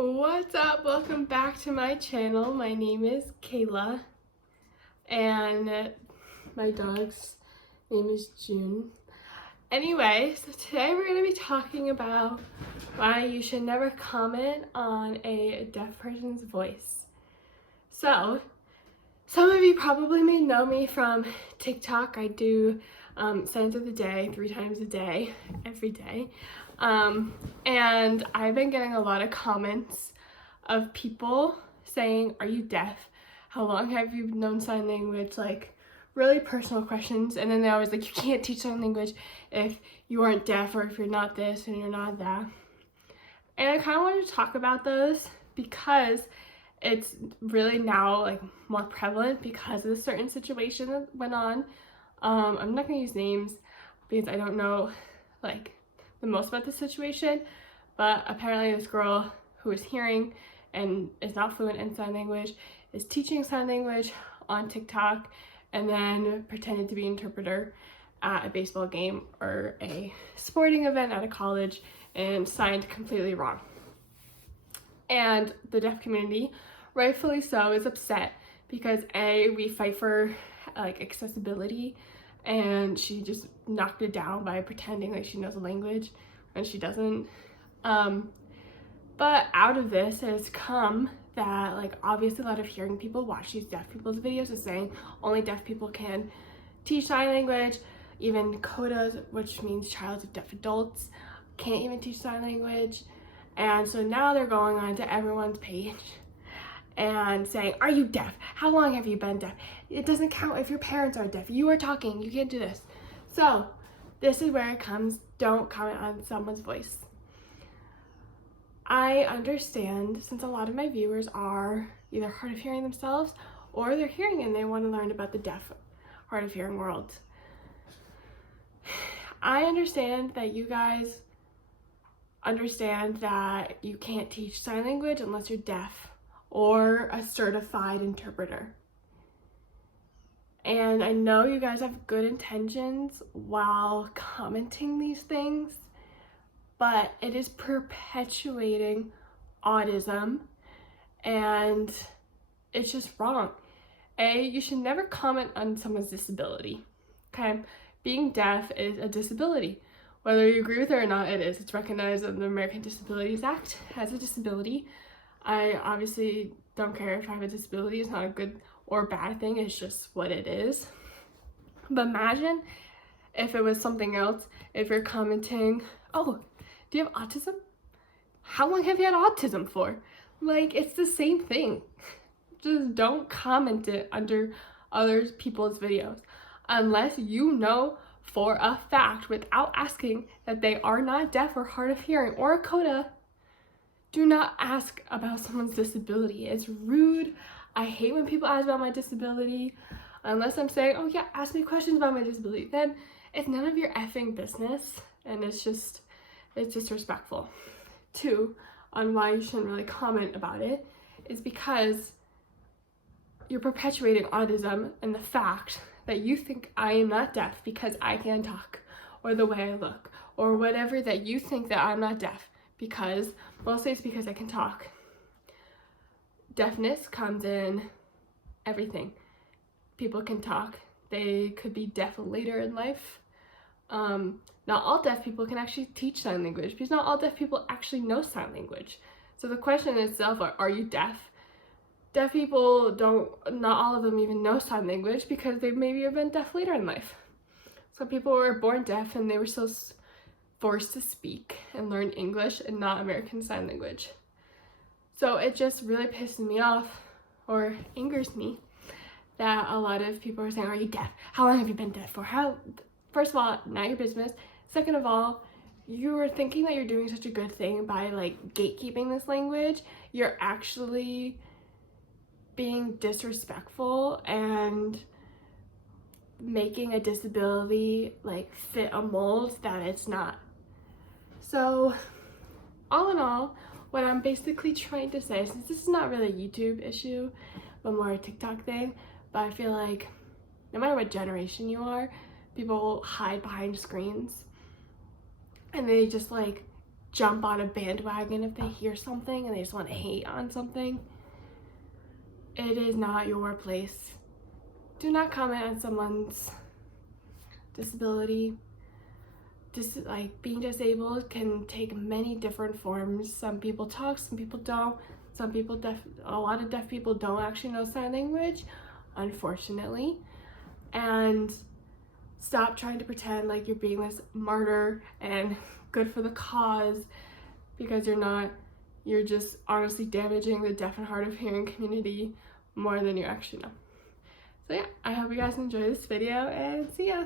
What's up? Welcome back to my channel. My name is Caela and my dog's name is June. Anyway, so today we're going to be talking about why you should never comment on a deaf person's voice. So, some of you probably may know me from TikTok. I do Science of the Day 3 times a day, every day. And I've been getting a lot of comments of people saying, are you deaf? How long have you known sign language? Like really personal questions. And then they're always like, you can't teach sign language if you aren't deaf or if you're not this and you're not that. And I kind of wanted to talk about those because it's really now like more prevalent because of a certain situation that went on. I'm not gonna use names because I don't know like the most about the situation, but apparently this girl who is hearing and is not fluent in sign language is teaching sign language on TikTok and then pretended to be an interpreter at a baseball game or a sporting event at a college and signed completely wrong. And the deaf community, rightfully so, is upset because we fight for like accessibility, and she just knocked it down by pretending like she knows a language and she doesn't. But out of this has come that like obviously a lot of hearing people watch these deaf people's videos is saying only deaf people can teach sign language. Even CODAs, which means child of deaf adults, can't even teach sign language. And so now they're going on to everyone's page and saying, are you deaf? How long have you been deaf? It doesn't count if your parents are deaf. You are talking, you can't do this. So this is where it comes, don't comment on someone's voice. I understand, since a lot of my viewers are either hard of hearing themselves or they're hearing and they want to learn about the deaf hard of hearing world. I understand that you guys understand that you can't teach sign language unless you're deaf or a certified interpreter. And I know you guys have good intentions while commenting these things, but it is perpetuating autism and it's just wrong. You should never comment on someone's disability, okay? Being deaf is a disability. Whether you agree with it or not, it is. It's recognized in the American Disabilities Act as a disability. I obviously don't care if I have a disability. It's not a good or bad thing. It's just what it is. But imagine if it was something else. If you're commenting, oh, do you have autism? How long have you had autism for? Like, it's the same thing. Just don't comment it under other people's videos unless you know for a fact without asking that they are not deaf or hard of hearing or a CODA. Do not ask about someone's disability. It's rude. I hate when people ask about my disability. Unless I'm saying, oh yeah, ask me questions about my disability. Then it's none of your effing business. And it's disrespectful. 2, on why you shouldn't really comment about it is because you're perpetuating autism and the fact that you think I am not deaf because I can talk, or the way I look, or whatever, that you think that I'm not deaf because, mostly it's because I can talk. Deafness comes in everything. People can talk. They could be deaf later in life. Not all deaf people can actually teach sign language because not all deaf people actually know sign language. So the question itself, are you deaf? Deaf people not all of them even know sign language because they maybe have been deaf later in life. Some people were born deaf and they were still forced to speak and learn English and not American Sign Language. So it just really pisses me off or angers me that a lot of people are saying, are you deaf? How long have you been deaf for? First of all, not your business. Second of all, you're thinking that you're doing such a good thing by like gatekeeping this language. You're actually being disrespectful and making a disability like fit a mold that it's not. So all in all, what I'm basically trying to say, since this is not really a YouTube issue but more a TikTok thing, but I feel like no matter what generation you are, people hide behind screens and they just like jump on a bandwagon if they hear something and they just want to hate on something. It is not your place. Do not comment on someone's disability. Like, being disabled can take many different forms. Some people talk, some people don't. Some people, a lot of deaf people don't actually know sign language, unfortunately. And stop trying to pretend like you're being this martyr and good for the cause, because you're not. You're just honestly damaging the deaf and hard of hearing community more than you actually know. So yeah, I hope you guys enjoy this video, and see ya!